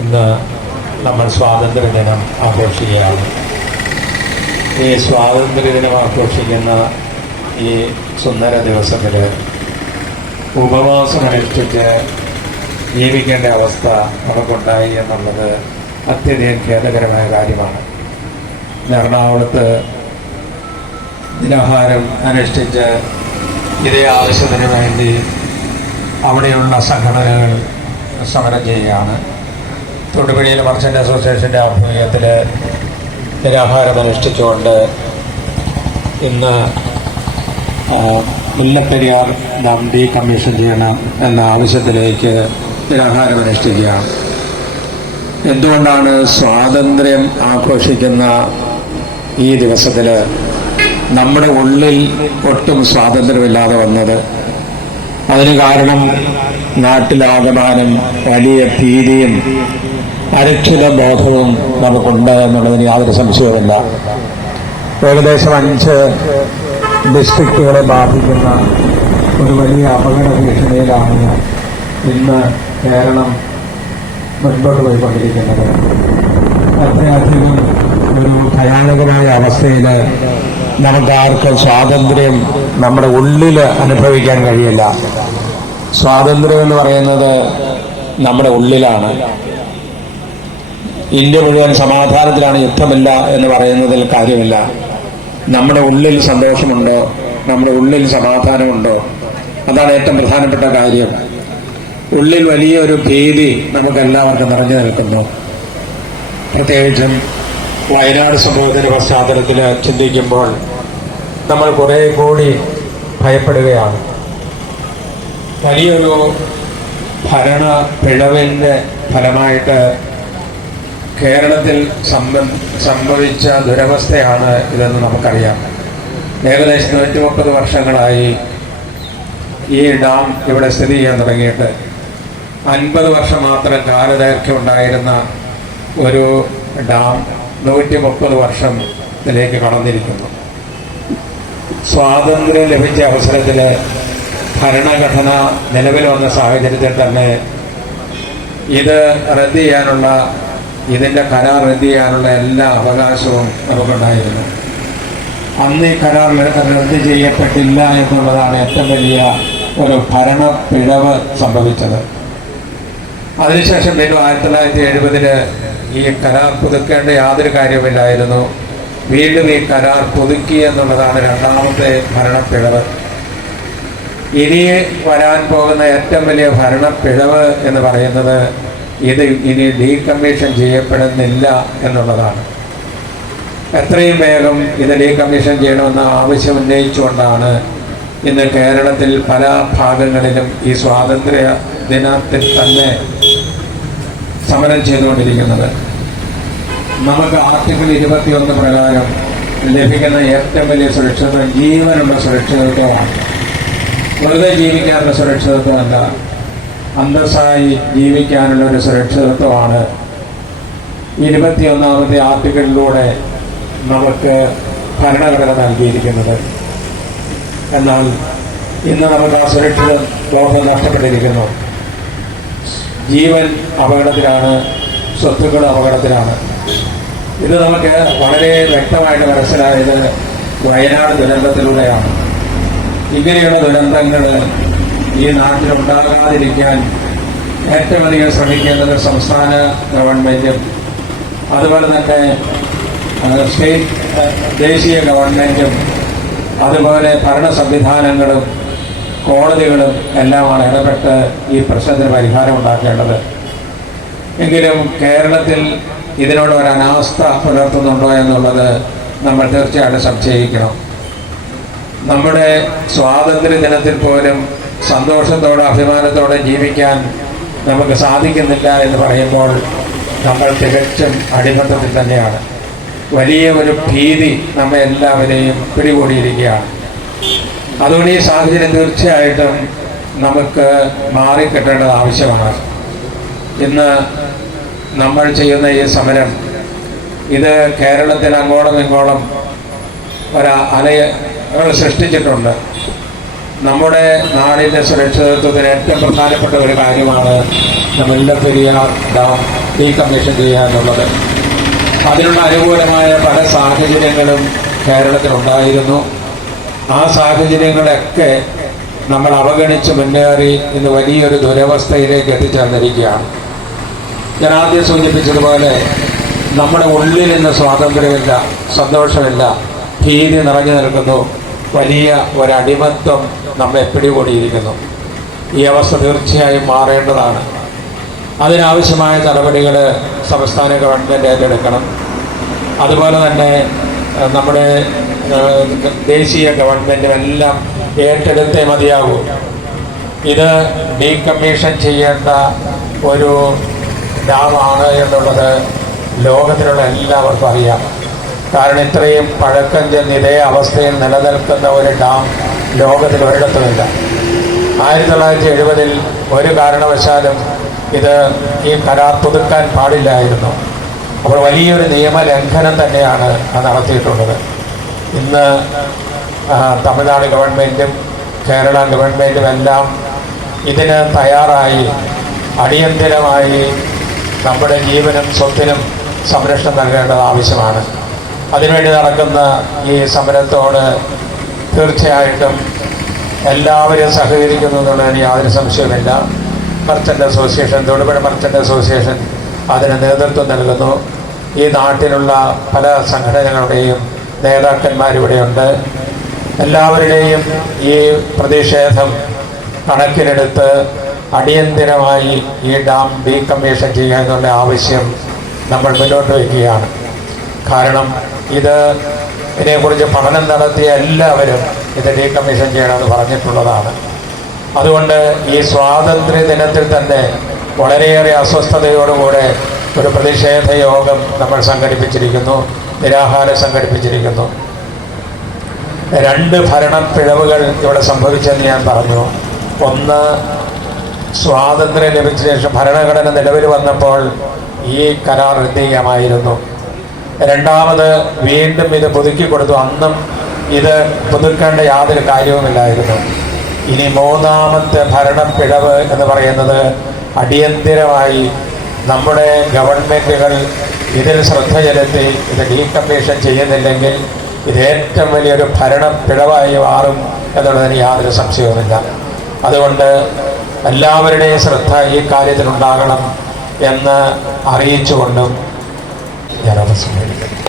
ഇന്ന് നമ്മൾ സ്വാതന്ത്ര്യദിനം ആഘോഷിക്കുകയാണ്. ഈ സ്വാതന്ത്ര്യദിനം ആഘോഷിക്കുന്ന ഈ സുന്ദര ദിവസത്തിൽ ഉപവാസമനുഷ്ഠിച്ച് ജീവിക്കേണ്ട അവസ്ഥ നമുക്കുണ്ടായി എന്നുള്ളത് അത്യധികം ഖേദകരമായ കാര്യമാണ്. എറണാകുളത്ത് നിരാഹാരം അനുഷ്ഠിച്ച് ഇതേ ആവശ്യത്തിന് വേണ്ടി അവിടെയുള്ള സംഘടനകൾ സമരം ചെയ്യുകയാണ്. തൊടുപുഴയിലെ മർച്ചൻ്റ് അസോസിയേഷൻ്റെ ആഭിമുഖ്യത്തിൽ നിരാഹാരം അനുഷ്ഠിച്ചുകൊണ്ട് ഇന്ന് മുല്ലപ്പെരിയാർ ഡാം ഡീകമ്മീഷൻ ചെയ്യണം എന്ന ആവശ്യത്തിലേക്ക് നിരാഹാരം അനുഷ്ഠിക്കുകയാണ്. എന്തുകൊണ്ടാണ് സ്വാതന്ത്ര്യം ആഘോഷിക്കുന്ന ഈ ദിവസത്തിൽ നമ്മുടെ ഉള്ളിൽ ഒട്ടും സ്വാതന്ത്ര്യമില്ലാതെ വന്നത്? അതിന് കാരണം നാട്ടിലാകമാനം വലിയ ഭീതിയും അരക്ഷിത ബോധവും നമുക്കുണ്ട് എന്നുള്ളതിന് യാതൊരു സംശയവുമില്ല. ഏകദേശം 5 ഡിസ്ട്രിക്റ്റുകളെ ബാധിക്കുന്ന ഒരു വലിയ അപകട ഭീഷണിയിലാണ് ഇന്ന് കേരളം മുൻപോട്ട് പോയിക്കൊണ്ടിരിക്കുന്നത്. അത്രയധികം ഒരു ഭയാനകമായ അവസ്ഥയിൽ നമുക്കാർക്കും സ്വാതന്ത്ര്യം നമ്മുടെ ഉള്ളിൽ അനുഭവിക്കാൻ കഴിയില്ല. സ്വാതന്ത്ര്യം എന്ന് പറയുന്നത് നമ്മുടെ ഉള്ളിലാണ്. ഇന്ത്യ മുഴുവൻ സമാധാനത്തിലാണ്, യുദ്ധമില്ല എന്ന് പറയുന്നതിൽ കാര്യമില്ല. നമ്മുടെ ഉള്ളിൽ സന്തോഷമുണ്ടോ, നമ്മുടെ ഉള്ളിൽ സമാധാനമുണ്ടോ, അതാണ് ഏറ്റവും പ്രധാനപ്പെട്ട കാര്യം. ഉള്ളിൽ വലിയൊരു ഭീതി നമുക്കെല്ലാവർക്കും നിറഞ്ഞു നിൽക്കുന്നു. പ്രത്യേകിച്ചും വയനാട് സംഭവത്തിൻ്റെ പശ്ചാത്തലത്തിൽ ചിന്തിക്കുമ്പോൾ നമ്മൾ കുറേ കൂടി ഭയപ്പെടുകയാണ്. വലിയൊരു ഭരണ പിഴവിൻ്റെ ഫലമായിട്ട് കേരളത്തിൽ സംഭവിച്ച ദുരവസ്ഥയാണ് ഇതെന്ന് നമുക്കറിയാം. ഏകദേശം 130 വർഷങ്ങളായി ഈ ഡാം ഇവിടെ സ്ഥിതി ചെയ്യാൻ തുടങ്ങിയിട്ട് 50 വർഷം മാത്രം കാലദൈർഘ്യം ഉണ്ടായിരുന്ന ഒരു ഡാം 130 വർഷത്തിലേക്ക് കടന്നിരിക്കുന്നു. സ്വാതന്ത്ര്യം ലഭിച്ച അവസരത്തിൽ ഭരണഘടന നിലവിൽ വന്ന സാഹചര്യത്തിൽ തന്നെ ഇത് റദ്ദ് ചെയ്യാനുള്ള, ഇതിൻ്റെ കരാർ റദ്ദ് ചെയ്യാനുള്ള എല്ലാ അവകാശവും നമുക്കുണ്ടായിരുന്നു. അന്ന് ഈ കരാർ റദ്ദ് ചെയ്യപ്പെട്ടില്ല എന്നുള്ളതാണ് ഏറ്റവും വലിയ ഒരു ഭരണ പിഴവ് സംഭവിച്ചത്. അതിനുശേഷം വീണ്ടും 1970 ഈ കരാർ പുതുക്കേണ്ട യാതൊരു കാര്യമില്ലായിരുന്നു. വീണ്ടും ഈ കരാർ പുതുക്കി എന്നുള്ളതാണ് രണ്ടാമത്തെ ഭരണപ്പിഴവ്. ഇനി വരാൻ പോകുന്ന ഏറ്റവും വലിയ ഭരണപ്പിഴവ് എന്ന് പറയുന്നത് ഇത് ഇനി ഡീകമ്മീഷൻ ചെയ്യപ്പെടുന്നില്ല എന്നുള്ളതാണ്. എത്രയും വേഗം ഇത് ഡീകമ്മീഷൻ ചെയ്യണമെന്ന ആവശ്യം ഉന്നയിച്ചുകൊണ്ടാണ് ഇന്ന് കേരളത്തിൽ പല ഭാഗങ്ങളിലും ഈ സ്വാതന്ത്ര്യ ദിനത്തിൽ തന്നെ സമരം ചെയ്തുകൊണ്ടിരിക്കുന്നത്. നമുക്ക് ആർട്ടിക്കിൾ 21 പ്രകാരം ലഭിക്കുന്ന ഏറ്റവും വലിയ സുരക്ഷിതത്വം ജീവനുള്ള സുരക്ഷിതത്വമാണ്. വെറുതെ ജീവിക്കാനുള്ള സുരക്ഷിതത്വമല്ല, അന്തസ്സായി ജീവിക്കാനുള്ള ഒരു സുരക്ഷിതത്വമാണ് 21ാമത്തെ ആർട്ടിക്കിളിലൂടെ നമുക്ക് ഭരണഘടന നൽകിയിരിക്കുന്നത്. എന്നാൽ ഇന്ന് നമുക്ക് ആ സുരക്ഷിത ബോധം നഷ്ടപ്പെട്ടിരിക്കുന്നു. ജീവൻ അപകടത്തിലാണ്, സ്വത്തുക്കൾ അപകടത്തിലാണ്. ഇത് നമുക്ക് വളരെ വ്യക്തമായിട്ട് മനസ്സിലായത് വയനാട് ദുരന്തത്തിലൂടെയാണ്. ഇങ്ങനെയുള്ള ദുരന്തങ്ങൾ ഈ നാട്ടിലുണ്ടാകാതിരിക്കാൻ ഏറ്റവും അധികം ശ്രമിക്കേണ്ടത് സംസ്ഥാന ഗവൺമെൻറ്റും അതുപോലെ തന്നെ ദേശീയ ഗവൺമെൻറ്റും അതുപോലെ ഭരണ സംവിധാനങ്ങളും കോടതികളും എല്ലാമാണ് ഇടപെട്ട് ഈ പ്രശ്നത്തിന് പരിഹാരം ഉണ്ടാക്കേണ്ടത്. എങ്കിലും കേരളത്തിൽ ഇതിനോട് ഒരു അനാസ്ഥ പുലർത്തുന്നുണ്ടോ എന്നുള്ളത് നമ്മൾ തീർച്ചയായിട്ടും സംശയിക്കണം. നമ്മുടെ സ്വാതന്ത്ര്യ ദിനത്തിൽ പോലും സന്തോഷത്തോടെ അഭിമാനത്തോടെ ജീവിക്കാൻ നമുക്ക് സാധിക്കുന്നില്ല എന്ന് പറയുമ്പോൾ നമ്മൾ തികച്ചും അടിമത്തത്തിൽ തന്നെയാണ്. വലിയ ഒരു ഭീതി നമ്മെ എല്ലാവരെയും പിടികൂടിയിരിക്കുകയാണ്. അതുകൊണ്ട് ഈ സാഹചര്യം തീർച്ചയായിട്ടും നമുക്ക് മാറിക്കിട്ടേണ്ടത് ആവശ്യമാണ്. ഇന്ന് നമ്മൾ ചെയ്യുന്ന ഈ സമരം ഇത് കേരളത്തിൽ അങ്ങോളം ഇങ്ങോളം അലകൾ സൃഷ്ടിച്ചിട്ടുണ്ട്. നമ്മുടെ നാടിൻ്റെ സുരക്ഷിതത്വത്തിന് ഏറ്റവും പ്രധാനപ്പെട്ട ഒരു കാര്യമാണ് മുല്ലപ്പെരിയാർ ഡാം ഡീകമ്മീഷൻ ചെയ്യുക എന്നുള്ളത്. അതിനുള്ള അനുകൂലമായ പല സാഹചര്യങ്ങളും കേരളത്തിലുണ്ടായിരുന്നു. ആ സാഹചര്യങ്ങളൊക്കെ നമ്മൾ അവഗണിച്ച് മുന്നേറി ഇന്ന് വലിയൊരു ദുരവസ്ഥയിലേക്ക് എത്തിച്ചേർന്നിരിക്കുകയാണ്. ഞാൻ ആദ്യം സൂചിപ്പിച്ചതുപോലെ നമ്മുടെ ഉള്ളിൽ ഇന്ന് സ്വാതന്ത്ര്യമില്ല, സന്തോഷമില്ല, ഭീതി നിറഞ്ഞു നിൽക്കുന്നു. വലിയ ഒരടിമത്വം നമ്മെ പിടികൂടിയിരിക്കുന്നു. ഈ അവസ്ഥ തീർച്ചയായും മാറേണ്ടതാണ്. അതിനാവശ്യമായ നടപടികൾ സംസ്ഥാന ഗവൺമെൻറ് ഏറ്റെടുക്കണം. അതുപോലെ തന്നെ നമ്മുടെ ദേശീയ ഗവൺമെൻറ്റും എല്ലാം ഏറ്റെടുത്തേ മതിയാകൂ. ഇത് ഡീകമ്മീഷൻ ചെയ്യേണ്ട ഒരു ഡാമാണ് എന്നുള്ളത് ലോകത്തിലുള്ള എല്ലാവർക്കും അറിയാം. കാരണം ഇത്രയും പഴക്കം ചെന്ന് ഇതേ അവസ്ഥയിൽ നിലനിൽക്കുന്ന ഒരു ഡാം ലോകത്തിൽ ഒരിടത്തുമില്ല. 1970 ഒരു കാരണവശാലും ഈ കരാർ പുതുക്കാൻ പാടില്ലായിരുന്നു. അപ്പോൾ വലിയൊരു നിയമലംഘനം തന്നെയാണ് അത് നടത്തിയിട്ടുള്ളത്. ഇന്ന് തമിഴ്നാട് ഗവൺമെൻറ്റും കേരള ഗവൺമെൻറ്റും എല്ലാം ഇതിന് തയ്യാറായി അടിയന്തരമായി നമ്മുടെ ജീവനും സ്വത്തിനും സംരക്ഷണം നൽകേണ്ടത് ആവശ്യമാണ്. അതിനുവേണ്ടി നടക്കുന്ന ഈ സമരത്തോട് തീർച്ചയായിട്ടും എല്ലാവരും സഹകരിക്കുന്നു എന്നുള്ളതിന് യാതൊരു സംശയവുമില്ല. Merchant association, Thodupuzha merchant association അതിന് നേതൃത്വം നൽകുന്നു. ഈ നാട്ടിലുള്ള പല സംഘടനകളുടെയും നേതാക്കന്മാരിവിടെയുണ്ട്. എല്ലാവരുടെയും ഈ പ്രതിഷേധം കണക്കിലെടുത്ത് അടിയന്തിരമായി ഈ ഡാം ഡീകമ്മീഷൻ ചെയ്യുക എന്നുള്ള ആവശ്യം നമ്മൾ മുന്നോട്ട് വയ്ക്കുകയാണ്. കാരണം ഇതിനെക്കുറിച്ച് പഠനം നടത്തിയ എല്ലാവരും ഇത് ഡീകമ്മീഷൻ ചെയ്യണമെന്ന് പറഞ്ഞിട്ടുള്ളതാണ്. അതുകൊണ്ട് ഈ സ്വാതന്ത്ര്യ ദിനത്തിൽ തന്നെ വളരെയേറെ അസ്വസ്ഥതയോടുകൂടെ ഒരു പ്രതിഷേധ യോഗം നമ്മൾ സംഘടിപ്പിച്ചിരിക്കുന്നു, നിരാഹാരം സംഘടിപ്പിച്ചിരിക്കുന്നു. 2 ഭരണപ്പിഴവുകൾ ഇവിടെ സംഭവിച്ചെന്ന് ഞാൻ പറഞ്ഞു. ഒന്ന്, സ്വാതന്ത്ര്യം ലഭിച്ച ശേഷം ഭരണഘടന നിലവിൽ വന്നപ്പോൾ ഈ കരാർ റദ്ദ് ചെയ്യാമായിരുന്നു. രണ്ടാമത് വീണ്ടും ഇത് പുതുക്കി കൊടുത്തു. അന്നും ഇത് പുതുക്കേണ്ട യാതൊരു കാര്യവുമില്ലായിരുന്നു. ഇനി മൂന്നാമത്തെ ഭരണപ്പിഴവ് എന്ന് പറയുന്നത് അടിയന്തിരമായി നമ്മുടെ ഗവൺമെൻറ്റുകൾ ഇതിൽ ശ്രദ്ധ ചെലുത്തി ഇത് ഡീകമ്മീഷൻ ചെയ്യുന്നില്ലെങ്കിൽ ഇത് ഏറ്റവും വലിയൊരു ഭരണപ്പിഴവായി മാറും എന്നുള്ളതിന് യാതൊരു സംശയവുമില്ല. അതുകൊണ്ട് എല്ലാവരുടെയും ശ്രദ്ധ ഈ കാര്യത്തിലുണ്ടാകണം എന്ന് അറിയിച്ചുകൊണ്ടും ഞാൻ അവസാനിപ്പിക്കുന്നു.